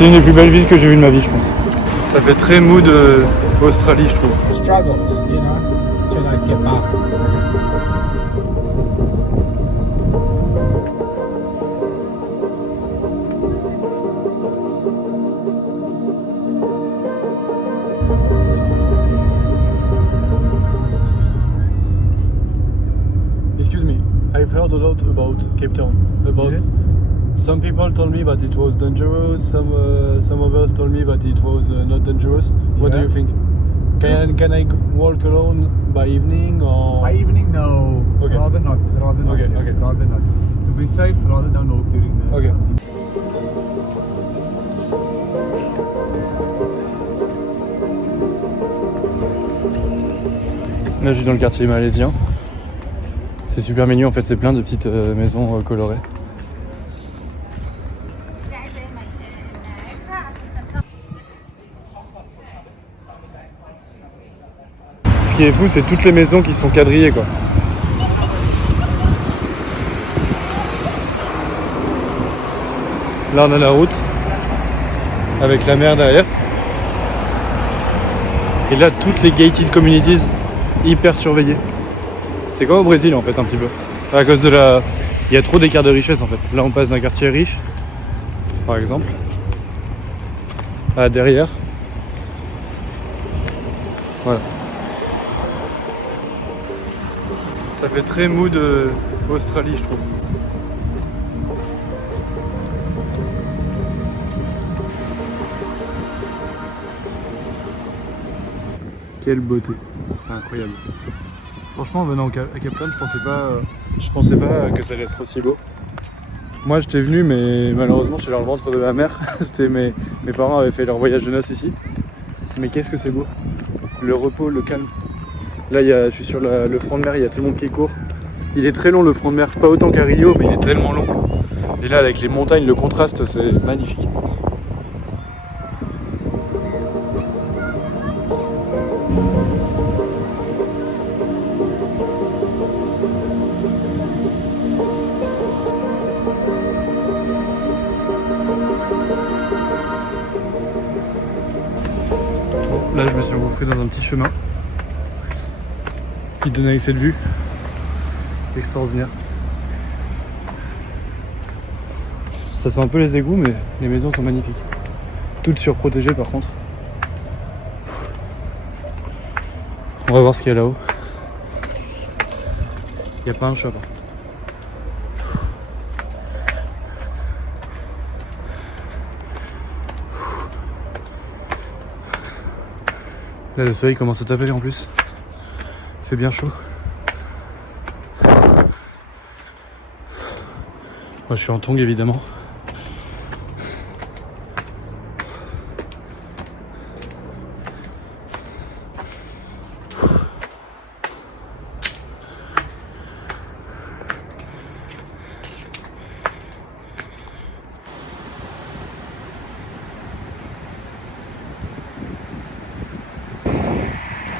C'est une des plus belles villes que j'ai vues de ma vie, je pense. Ça fait très mood Australie, je trouve. Struggles, you know, to like get by. Excuse me, I've heard a lot about Cape Town. Yes. Some people told me that it was dangerous. Some others told me that it was not dangerous. What do Yeah. you think? Can I walk alone by evening or? By evening, no. Okay. Rather not. Okay, Yes, okay. rather not. To be safe, rather don't walk during the. Okay. Là, je suis dans le quartier malaisien. C'est super mignon, en fait, c'est plein de petites maisons colorées. Ce qui est fou, c'est toutes les maisons qui sont quadrillées, quoi. Là, on a la route avec la mer derrière. Et là, toutes les gated communities hyper surveillées. C'est comme au Brésil, en fait, un petit peu. À cause de la... Il y a trop d'écart de richesse, en fait. Là, on passe d'un quartier riche, par exemple, à derrière. Voilà. Ça fait très mood Australie, je trouve. Quelle beauté, c'est incroyable. Franchement, en venant à Cape Town, je pensais pas que ça allait être aussi beau. Moi, j'étais venu, mais malheureusement, je suis dans le ventre de ma mère. Mes parents avaient fait leur voyage de noces ici. Mais qu'est-ce que c'est beau. Le repos, le calme. Là, je suis sur le front de mer, il y a tout le monde qui court. Il est très long le front de mer, pas autant qu'à Rio, mais il est tellement long. Et là, avec les montagnes, le contraste, c'est magnifique. Là, je me suis engouffré dans un petit chemin qui donne avec cette vue extraordinaire. Ça sent un peu les égouts, mais les maisons sont magnifiques. Toutes surprotégées par contre. On va voir ce qu'il y a là-haut. Il n'y a pas un chat par contre. Là, le soleil commence à taper en plus. Il fait bien chaud. Moi, je suis en tongs évidemment.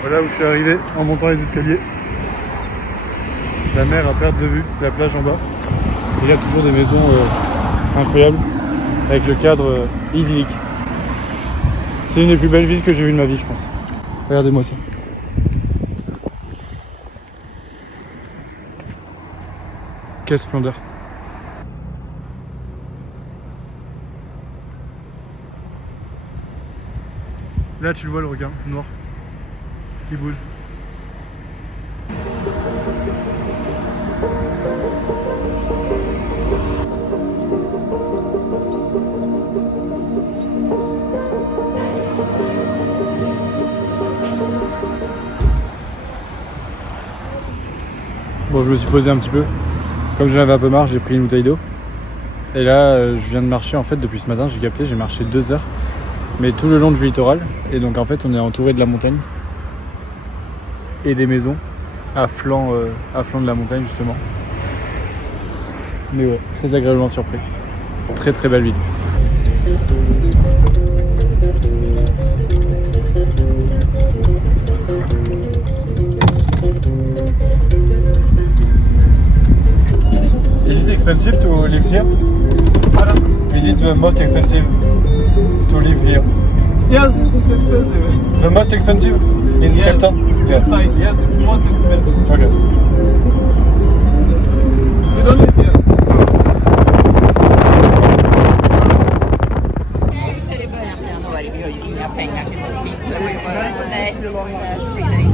Voilà où je suis arrivé en montant les escaliers. La mer à perte de vue, la plage en bas. Et là toujours des maisons incroyables avec le cadre idyllique. C'est une des plus belles villes que j'ai vues de ma vie, je pense. Regardez-moi ça. Quelle splendeur. Là tu le vois, le requin noir qui bouge. Bon, je me suis posé un petit peu. Comme j'en avais un peu marre, j'ai pris une bouteille d'eau. Et là, je viens de marcher en fait depuis ce matin, j'ai capté, j'ai marché 2 heures. Mais tout le long du littoral. Et donc en fait, on est entouré de la montagne. Et des maisons à flanc de la montagne justement. Mais ouais, très agréablement surpris. Très très belle ville. Is it expensive to live here? Is it the most expensive to live here. Yes, it's expensive. The most expensive in Yes. Cape Town? This side, yes, it's most expensive. Okay. You don't live here. Nobody because you have pengar till butik så det var ju bara, nej hur lång är 3 days?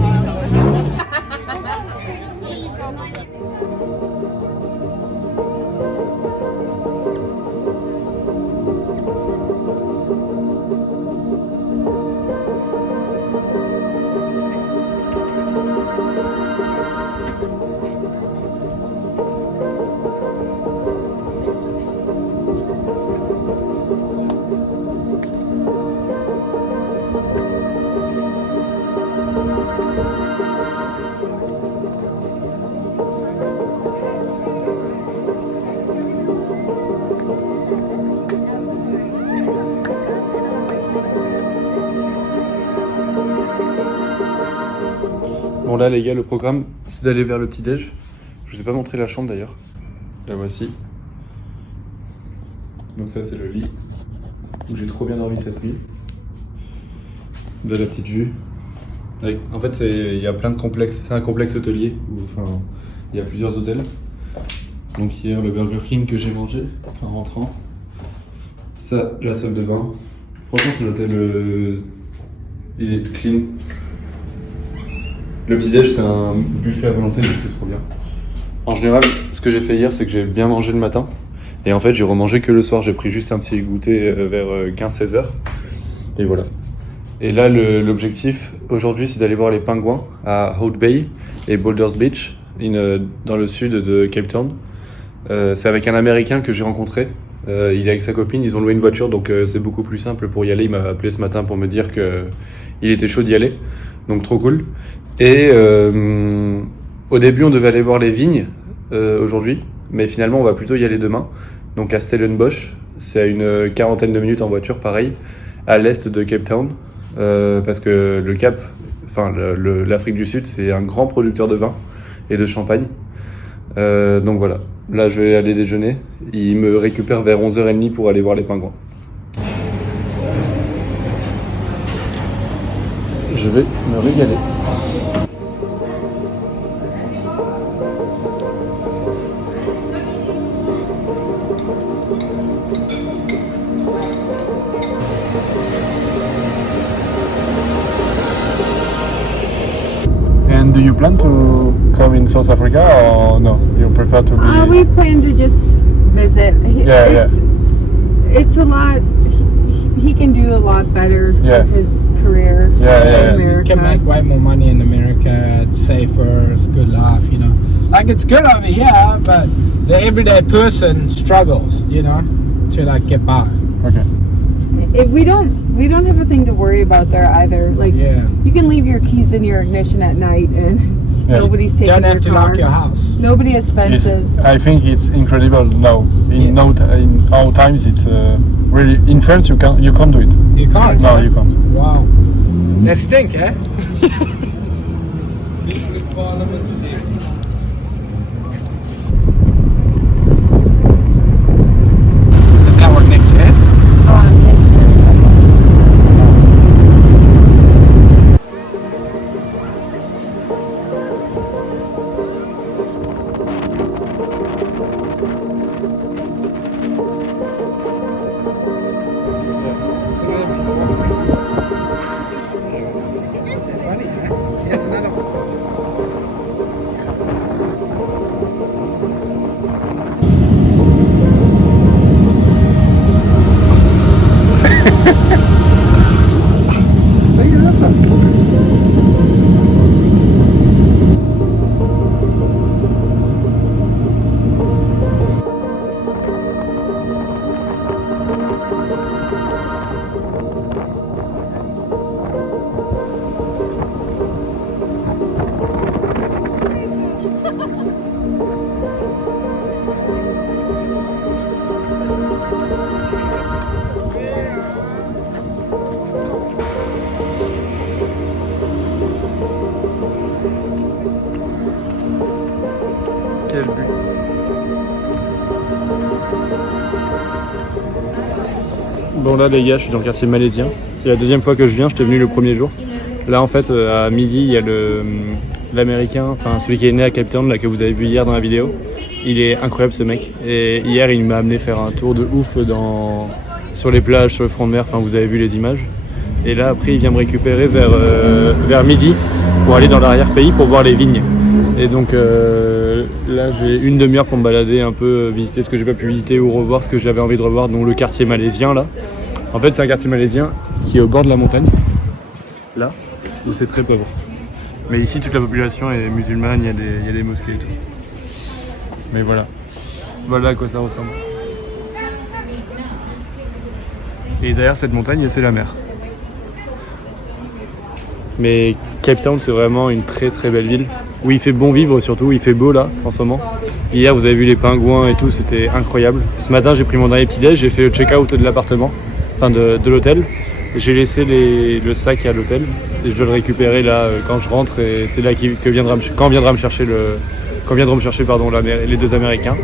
Bon là les gars, le programme c'est d'aller vers le petit-déj. Je vous ai pas montré la chambre d'ailleurs. La voici. Donc ça c'est le lit où j'ai trop bien dormi cette nuit. De la petite vue. En fait il y a plein de complexes, c'est un complexe hôtelier où enfin il y a plusieurs hôtels. Donc hier le Burger King que j'ai mangé en rentrant. Ça, la salle de bain. Franchement c'est l'hôtel, il est clean. Le petit-déj, c'est un buffet à volonté, donc c'est trop bien. En général, ce que j'ai fait hier, c'est que j'ai bien mangé le matin. Et en fait, j'ai remangé que le soir. J'ai pris juste un petit goûter vers 15-16 heures. Et voilà. Et là, l'objectif aujourd'hui, c'est d'aller voir les pingouins à Hout Bay et Boulders Beach, dans le sud de Cape Town. C'est avec un Américain que j'ai rencontré. Il est avec sa copine, ils ont loué une voiture, donc c'est beaucoup plus simple pour y aller. Il m'a appelé ce matin pour me dire qu'il était chaud d'y aller. Donc trop cool. Et au début, on devait aller voir les vignes aujourd'hui, mais finalement, on va plutôt y aller demain. Donc à Stellenbosch, c'est à une quarantaine de minutes en voiture, pareil, à l'est de Cape Town, parce que le Cap, enfin l'Afrique du Sud, c'est un grand producteur de vin et de champagne. Donc voilà, là je vais aller déjeuner. Il me récupère vers 11h30 pour aller voir les pingouins. Je vais me régaler. And do you plan to come in South Africa or no? You prefer to be... We plan to just visit. Yeah, It's a lot. He can do a lot better Yeah. with his career Yeah, in yeah. You America. can make way more money in America. It's safer. It's good life, you know. Like it's good over here, but the everyday person struggles, you know, to like get by. Okay. We don't have a thing to worry about there either. Like Yeah. you can leave your keys in your ignition at night and Yeah. nobody's taking Don't your have to car. lock your house. Nobody has fences. I think it's incredible now. In our times, it's really in France you can't do it. You can't. No, you can't. Wow. They stink, eh? That's our next step. Yes, another one. Quelle vue. Bon là les gars, je suis dans le quartier malaisien. C'est la deuxième fois que je viens, j'étais venu le premier jour. Là en fait à midi il y a l'américain, enfin celui qui est né à Cape Town là, que vous avez vu hier dans la vidéo. Il est incroyable ce mec. Et hier il m'a amené faire un tour de ouf sur les plages, sur le front de mer, enfin vous avez vu les images. Et là après il vient me récupérer vers midi pour aller dans l'arrière-pays pour voir les vignes. Et donc là j'ai une demi-heure pour me balader un peu, visiter ce que j'ai pas pu visiter ou revoir ce que j'avais envie de revoir, donc le quartier malaisien là. En fait c'est un quartier malaisien qui est au bord de la montagne, là, où c'est très pauvre. Mais ici toute la population est musulmane, il y a des mosquées et tout. Mais voilà à quoi ça ressemble. Et derrière cette montagne c'est la mer. Mais Cape Town c'est vraiment une très très belle ville où il fait bon vivre, surtout il fait beau là en ce moment. Hier vous avez vu les pingouins et tout, c'était incroyable. Ce matin j'ai pris mon dernier petit déj, j'ai fait le check-out de l'appartement, enfin de l'hôtel. J'ai laissé le sac à l'hôtel et je dois le récupérer là quand je rentre, et c'est là quand viendront me chercher les deux Américains.